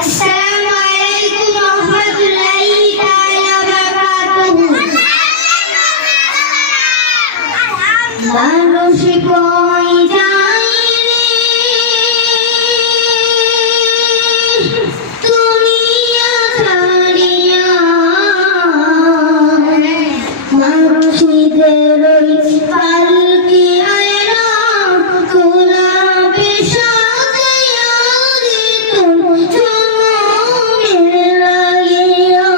আসসালামু আলাইকুম রাহমাতুল্লাহি তাআলা বারাকাতুহু। মানুষ কই যায় রে দুনিয়া ছাড়িয়া, মানুষদের ওই পালকি আয়না গোলাপে সাজাইয়া রে তুমি জনমের লাগিয়া।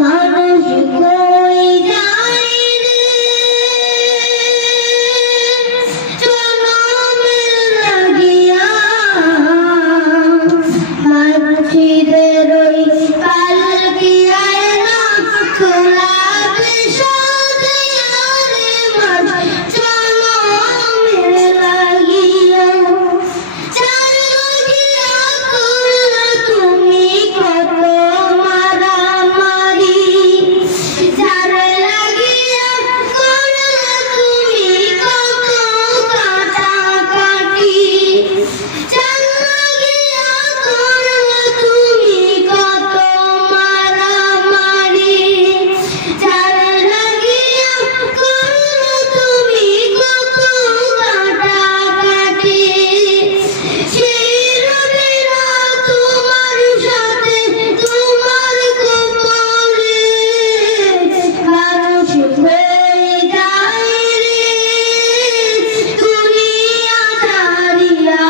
মানুষ কই যায় রে জনমের লাগিয়া, মানুষদের ওই পালকি আয়না গোলাপে সাজাইয়া রে জনমের লাগিয়া। যার লাগিয়া করলা তুমি কত মারামারি, যার লাগিয়া করলা তুমি কত কাটাকাটি, যার লাগিয়া করলা তুমি কত মারামারি, যার লাগিয়া করলা তুমি কত কাটাকাটি। সেই রবিরা তোমার সাথে তোমার কপালে, মানুষ হয়ে যায় রে দুনিয়া ছাড়িয়া।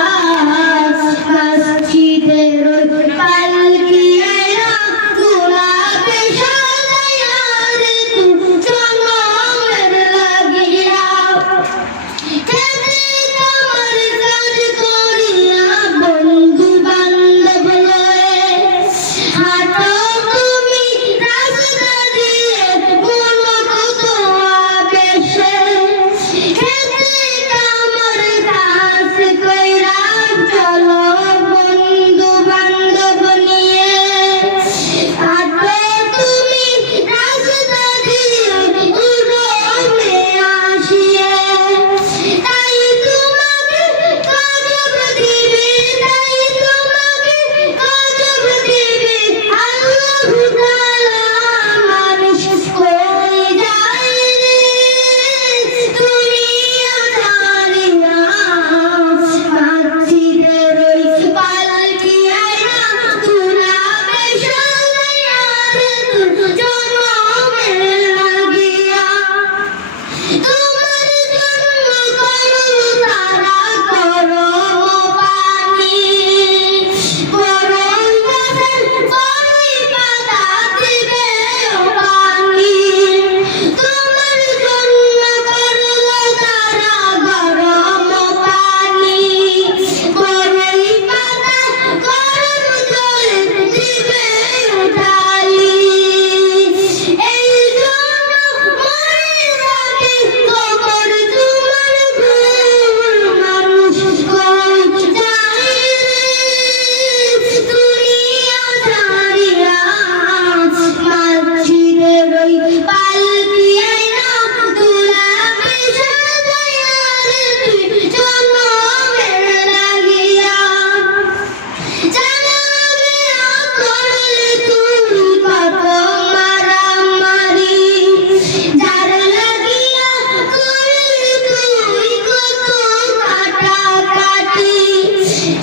মসজিদের ওই পালকি আয়না গোলাপে সাজাইয়া রে তুমি জনমের লাগিয়া। খেতে কামার কাজ করিয়া বন্ধু বান্ধব লয়ে, হাঁটো তুমি রাস্তা দিয়ে মনক তোমা বেশে। খেতে কামার কাজ কইরা চলো বন্ধু বান্ধব নিয়ে, হাঁটো তুমি রাস্তা দিয়ে উড়োমে আসিয়ে। তাই তোমাকে গজব দিবে, তাই তোমাকে গজব দিবে আল্লাহু তাআলা। মানুষ কই যায় রে দুনিয়া ছাড়িয়া, মসজিদের ওই পালকি আয়না গোলাপে সাজাইয়া রে তুমি জনমের লাগিয়া। তোমার জন্য করল তারা গরম পানি, গরম গাছের বড়ই পাতা দিবে পানি। তোমার জন্য করল তারা গরম পানি, বড়ই পাতা গরম জলে দিবে ঢালি। এই জন্য মরে যাবে কবর তোমার ভুল। মানুষ কই যায় রে দুনিয়া ছাড়িয়া, মসজিদের ওই পালকি আয়না গোলাপে সাজাইয়া রে তুমি জনমের লাগিয়া। যার লাগিয়া করলে তুমি কত মারামারি, যার লাগিয়া করলে তুমি কত কাটাকাটি,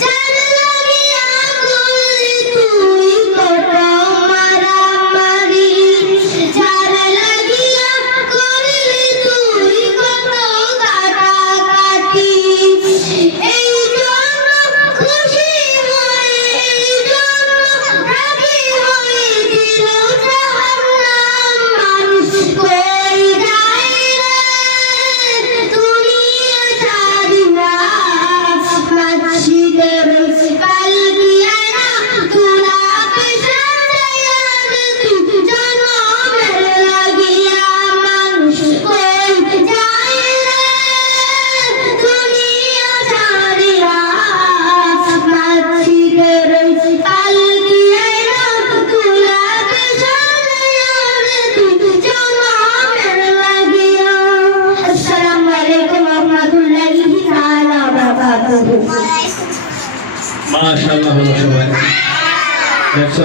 যার লাগিয়া করলে তুমি কত মারামারি, যার লাগিয়া করলে তুমি কত কাটাকাটি। এই জন্য খুশি হয়ে, এই জন্য রাজি হয়ে দিল জাহান্নাম। মানুষ কই যায় রে দুনিয়া ছাড়িয়া, মসজিদের পালকি আয়না গোলাপে সাজাইয়া রে তুমি জনমের লাগিয়া। মানুষ কই যায় রে দুনিয়া ছাড়িয়া, মসজিদের পালকি আয়না গোলাপে সাজাইয়া রে তুমি জনমের লাগিয়া। আসসালামু আলাইকুম রাহমাতুল্লাহি তাআলা বারাকাতুহু। মাশাআল্লাহ, সবাই একশো